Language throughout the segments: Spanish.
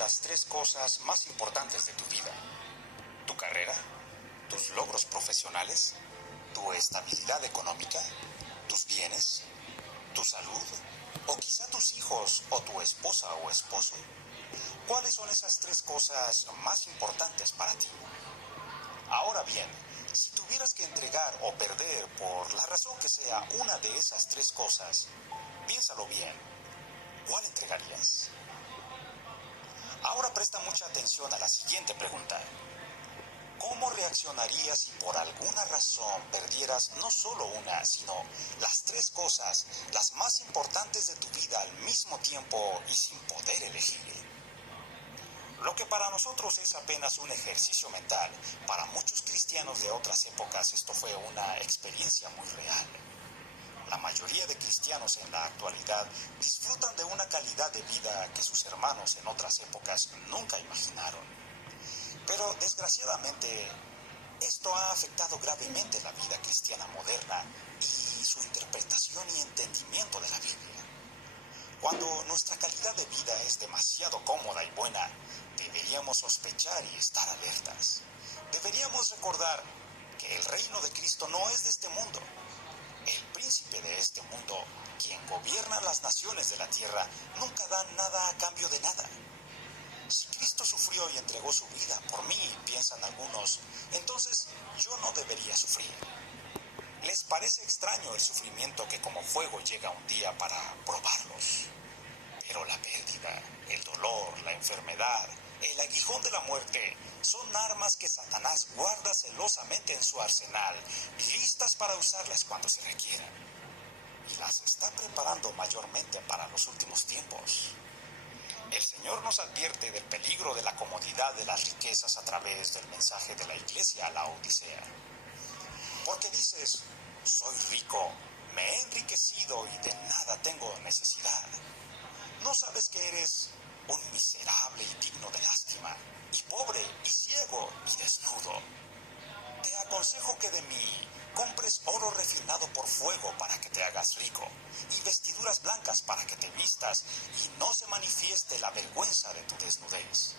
las tres cosas más importantes de tu vida? ¿Tu carrera? ¿Tus logros profesionales? ¿Tu estabilidad económica? ¿Tus bienes? ¿Tu salud? ¿O quizá tus hijos o tu esposa o esposo? ¿Cuáles son esas tres cosas más importantes para ti? Ahora bien, si tuvieras que entregar o perder por la razón que sea una de esas tres cosas, piénsalo bien. ¿Cuál entregarías? Ahora presta mucha atención a la siguiente pregunta. ¿Cómo reaccionarías si por alguna razón perdieras no solo una, sino las tres cosas, las más importantes de tu vida al mismo tiempo y sin poder elegir? Lo que para nosotros es apenas un ejercicio mental, para muchos cristianos de otras épocas esto fue una experiencia muy real. La mayoría de cristianos en la actualidad disfrutan de una calidad de vida que sus hermanos en otras épocas nunca imaginaron. Pero desgraciadamente, esto ha afectado gravemente la vida cristiana moderna y su interpretación y entendimiento de la Biblia. Cuando nuestra calidad de vida es demasiado cómoda y buena, deberíamos sospechar y estar alertas. Deberíamos recordar que el reino de Cristo no es de este mundo. El príncipe de este mundo, quien gobierna las naciones de la tierra, nunca da nada a cambio de nada. Si Cristo sufrió y entregó su vida por mí, piensan algunos, entonces yo no debería sufrir. Les parece extraño el sufrimiento que como fuego llega un día para probarlos. Pero la pérdida, el dolor, la enfermedad, el aguijón de la muerte son armas que Satanás guarda celosamente en su arsenal, listas para usarlas cuando se requieran. Y las está preparando mayormente para los últimos tiempos. El Señor nos advierte del peligro de la comodidad de las riquezas a través del mensaje de la iglesia a la Odisea. Porque dices, soy rico, me he enriquecido y de nada tengo necesidad. ¿No sabes que eres un miserable y digno de lástima, y pobre, y ciego, y desnudo? Te aconsejo que de mí compres oro refinado por fuego para que te hagas rico, y vestiduras blancas para que te vistas, y no se manifieste la vergüenza de tu desnudez,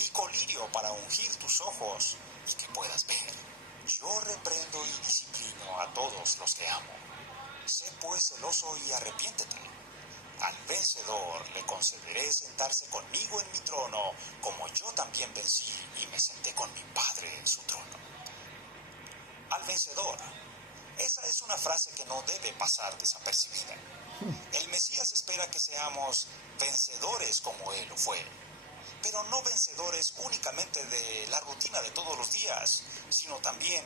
y colirio para ungir tus ojos, y que puedas ver. Yo reprendo y disciplino a todos los que amo. Sé pues celoso y arrepiéntete. Al vencedor le concederé sentarse conmigo en mi trono, como yo también vencí y me senté con mi Padre en su trono. Al vencedor. Esa es una frase que no debe pasar desapercibida. El Mesías espera que seamos vencedores como Él lo fue, pero no vencedores únicamente de la rutina de todos los días, sino también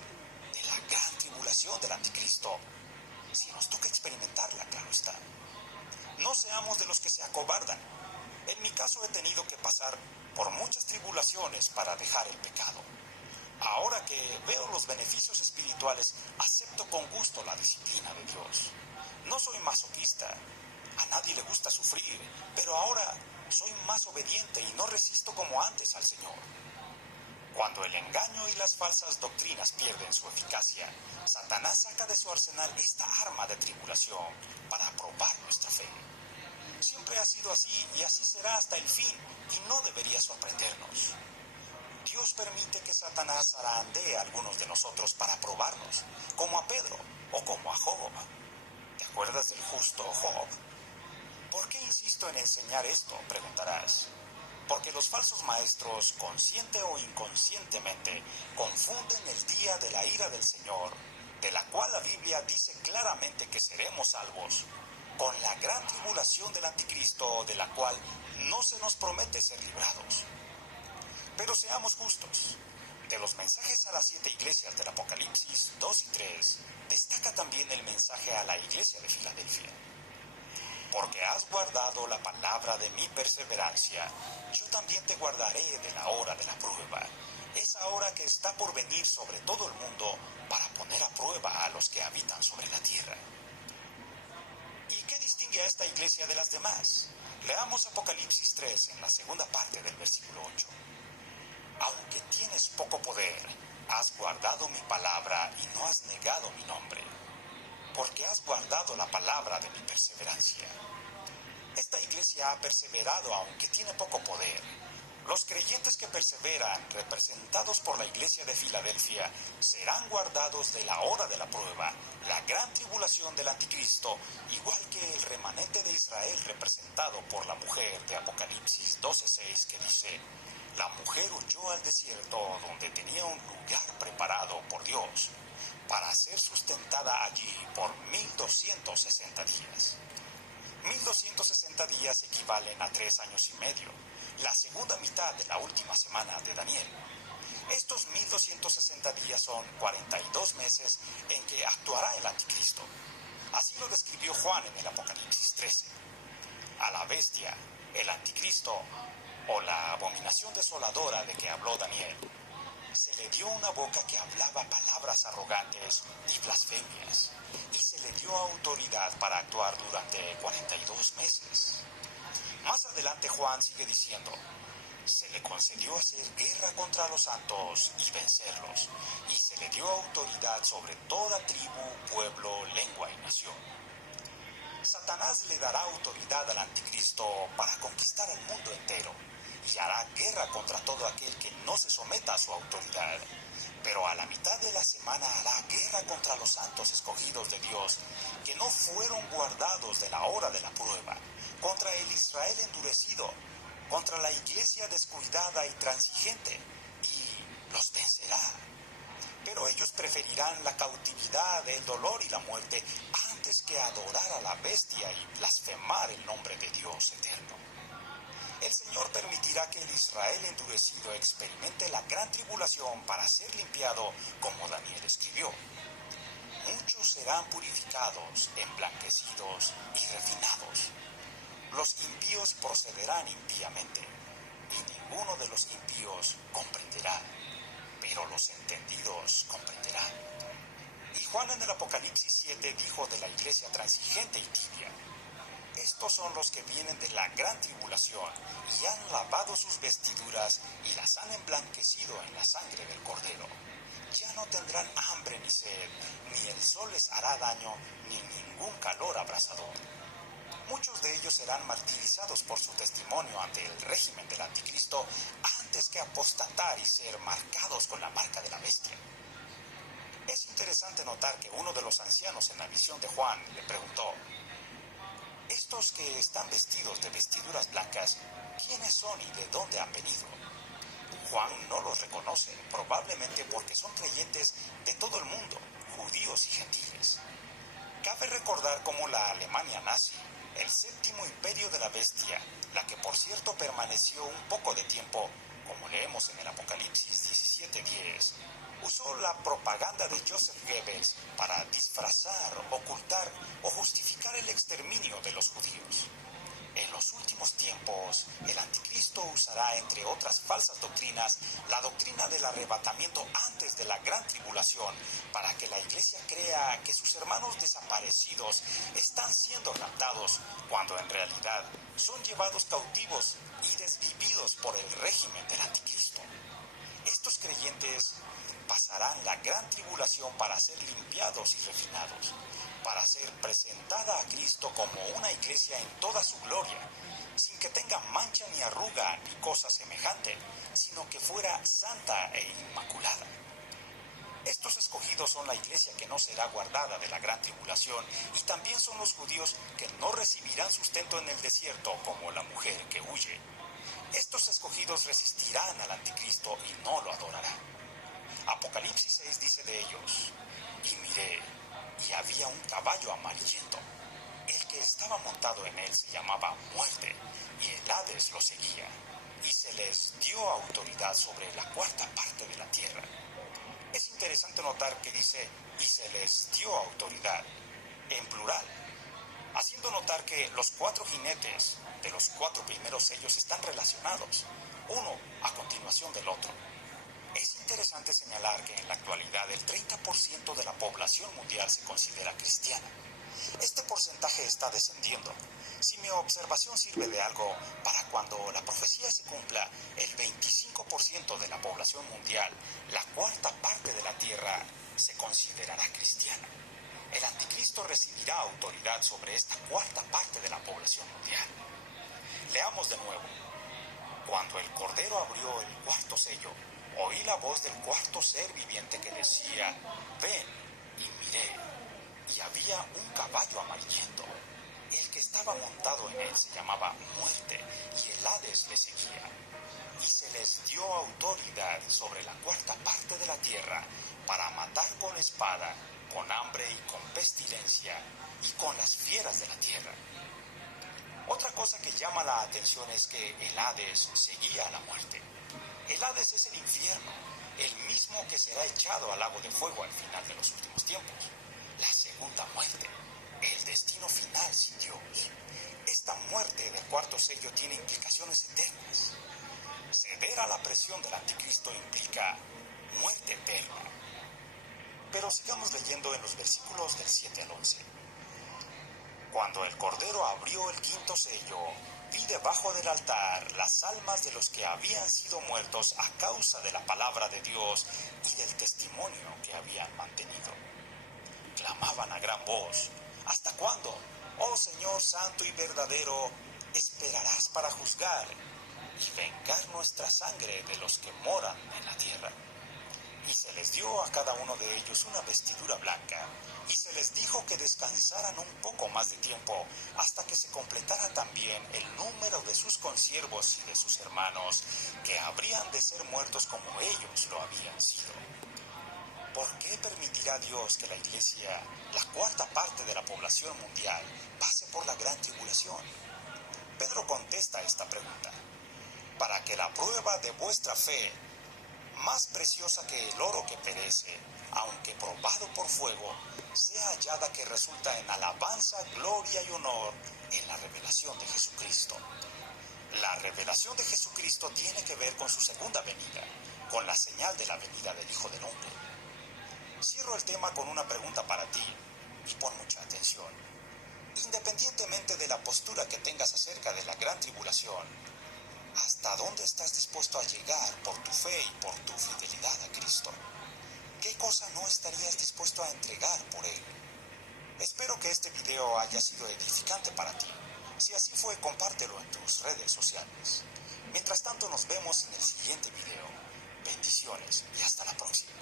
de la gran tribulación del anticristo, si nos toca experimentarla, claro está. No seamos de los que se acobardan. En mi caso he tenido que pasar por muchas tribulaciones para dejar el pecado. Ahora que veo los beneficios espirituales, acepto con gusto la disciplina de Dios. No soy masoquista. A nadie le gusta sufrir, pero ahora soy más obediente y no resisto como antes al Señor. Cuando el engaño y las falsas doctrinas pierden su eficacia, Satanás saca de su arsenal esta arma de tribulación para probar nuestra fe. Siempre ha sido así y así será hasta el fin, y no debería sorprendernos. Dios permite que Satanás zarandee a algunos de nosotros para probarnos, como a Pedro o como a Job. ¿Te acuerdas del justo Job? ¿Por qué insisto en enseñar esto?, preguntarás. Porque los falsos maestros, consciente o inconscientemente, confunden el día de la ira del Señor, de la cual la Biblia dice claramente que seremos salvos, con la gran tribulación del anticristo, de la cual no se nos promete ser librados. Pero seamos justos. De los mensajes a las 7 iglesias del Apocalipsis 2 y 3, destaca también el mensaje a la iglesia de Filadelfia. Porque has guardado la palabra de mi perseverancia, yo también te guardaré de la hora de la prueba, esa hora que está por venir sobre todo el mundo para poner a prueba a los que habitan sobre la tierra. ¿Y qué distingue a esta iglesia de las demás? Leamos Apocalipsis 3 en la segunda parte del versículo 8. Aunque tienes poco poder, has guardado mi palabra y no has negado mi nombre, porque has guardado la palabra de mi perseverancia. Esta iglesia ha perseverado aunque tiene poco poder. Los creyentes que perseveran, representados por la iglesia de Filadelfia, serán guardados de la hora de la prueba, la gran tribulación del anticristo, igual que el remanente de Israel representado por la mujer de Apocalipsis 12:6, que dice: la mujer huyó al desierto donde tenía un lugar preparado por Dios, para ser sustentada allí por 1260 días. 1260 días equivalen a 3 años y medio, la segunda mitad de la última semana de Daniel. Estos 1260 días son 42 meses en que actuará el anticristo. Así lo describió Juan en el Apocalipsis 13. A la bestia, el anticristo, o la abominación desoladora de que habló Daniel, se le dio una boca que hablaba palabras arrogantes y blasfemias, y se le dio autoridad para actuar durante 42 meses. Más adelante Juan sigue diciendo: se le concedió hacer guerra contra los santos y vencerlos, y se le dio autoridad sobre toda tribu, pueblo, lengua y nación. Satanás le dará autoridad al anticristo para conquistar el mundo entero, y hará guerra contra todo aquel que no se someta a su autoridad. Pero a la mitad de la semana hará guerra contra los santos escogidos de Dios, que no fueron guardados de la hora de la prueba, contra el Israel endurecido, contra la iglesia descuidada y transigente, y los vencerá. Pero ellos preferirán la cautividad, el dolor y la muerte antes que adorar a la bestia y blasfemar el nombre de Dios eterno. El Señor permitirá que el Israel endurecido experimente la gran tribulación para ser limpiado, como Daniel escribió. Muchos serán purificados, emblanquecidos y refinados. Los impíos procederán impíamente, y ninguno de los impíos comprenderá, pero los entendidos comprenderán. Y Juan en el Apocalipsis 7 dijo de la iglesia transigente y tibia: estos son los que vienen de la gran tribulación y han lavado sus vestiduras y las han emblanquecido en la sangre del Cordero. Ya no tendrán hambre ni sed, ni el sol les hará daño, ni ningún calor abrasador. Muchos de ellos serán martirizados por su testimonio ante el régimen del anticristo antes que apostatar y ser marcados con la marca de la bestia. Es interesante notar que uno de los ancianos en la visión de Juan le preguntó: estos que están vestidos de vestiduras blancas, ¿quiénes son y de dónde han venido? Juan no los reconoce, probablemente porque son creyentes de todo el mundo, judíos y gentiles. Cabe recordar cómo la Alemania nazi, el séptimo imperio de la bestia, la que por cierto permaneció un poco de tiempo, como leemos en el Apocalipsis 17:10, usó la propaganda de Joseph Goebbels para disfrazar, ocultar o justificar el exterminio de los judíos. En los últimos tiempos, el anticristo usará, entre otras falsas doctrinas, la doctrina del arrebatamiento antes de la gran tribulación, para que la iglesia crea que sus hermanos desaparecidos están siendo raptados, cuando en realidad son llevados cautivos y desvividos por el régimen del anticristo. Estos creyentes pasarán la gran tribulación para ser limpiados y refinados, para ser presentada a Cristo como una iglesia en toda su gloria, sin que tenga mancha ni arruga ni cosa semejante, sino que fuera santa e inmaculada. Estos escogidos son la iglesia que no será guardada de la gran tribulación, y también son los judíos que no recibirán sustento en el desierto como la mujer que huye. Estos escogidos resistirán al anticristo y no lo adorarán. Apocalipsis 6 dice de ellos: y miré, y había un caballo amarillento. El que estaba montado en él se llamaba Muerte, y el Hades lo seguía, y se les dio autoridad sobre la cuarta parte de la tierra. Es interesante notar que dice: y se les dio autoridad, en plural, haciendo notar que los 4 jinetes de los 4 primeros sellos están relacionados, uno a continuación del otro. Es interesante señalar que en la actualidad el 30% de la población mundial se considera cristiana. Este porcentaje está descendiendo. Si mi observación sirve de algo, para cuando la profecía se cumpla, el 25% de la población mundial, la cuarta parte de la tierra, se considerará cristiana. El anticristo recibirá autoridad sobre esta cuarta parte de la población mundial. Leamos de nuevo. Cuando el Cordero abrió el cuarto sello, oí la voz del cuarto ser viviente que decía, ven, y miré, y había un caballo amarillento. El que estaba montado en él se llamaba Muerte, y el Hades le seguía. Y se les dio autoridad sobre la cuarta parte de la tierra para matar con espada, con hambre y con pestilencia, y con las fieras de la tierra. Otra cosa que llama la atención es que el Hades seguía a la muerte. El Hades es el infierno, el mismo que será echado al lago de fuego al final de los últimos tiempos. La segunda muerte, el destino final sin Dios. Esta muerte del cuarto sello tiene implicaciones eternas. Ceder a la presión del anticristo implica muerte eterna. Pero sigamos leyendo en los versículos del 7 al 11. Cuando el Cordero abrió el quinto sello, vi debajo del altar las almas de los que habían sido muertos a causa de la palabra de Dios y del testimonio que habían mantenido. Clamaban a gran voz, ¿hasta cuándo, oh Señor santo y verdadero, esperarás para juzgar y vengar nuestra sangre de los que moran en la tierra? Y se les dio a cada uno de ellos una vestidura blanca, y se les dijo que descansaran un poco más de tiempo, hasta que se completara también el número de sus consiervos y de sus hermanos, que habrían de ser muertos como ellos lo habían sido. ¿Por qué permitirá Dios que la Iglesia, la cuarta parte de la población mundial, pase por la gran tribulación? Pedro contesta esta pregunta: para que la prueba de vuestra fe, más preciosa que el oro que perece, aunque probado por fuego, sea hallada que resulta en alabanza, gloria y honor en la revelación de Jesucristo. La revelación de Jesucristo tiene que ver con su segunda venida, con la señal de la venida del Hijo del Hombre. Cierro el tema con una pregunta para ti, y pon mucha atención. Independientemente de la postura que tengas acerca de la gran tribulación, ¿hasta dónde estás dispuesto a llegar por tu fe y por tu fidelidad a Cristo? ¿Qué cosa no estarías dispuesto a entregar por Él? Espero que este video haya sido edificante para ti. Si así fue, compártelo en tus redes sociales. Mientras tanto, nos vemos en el siguiente video. Bendiciones y hasta la próxima.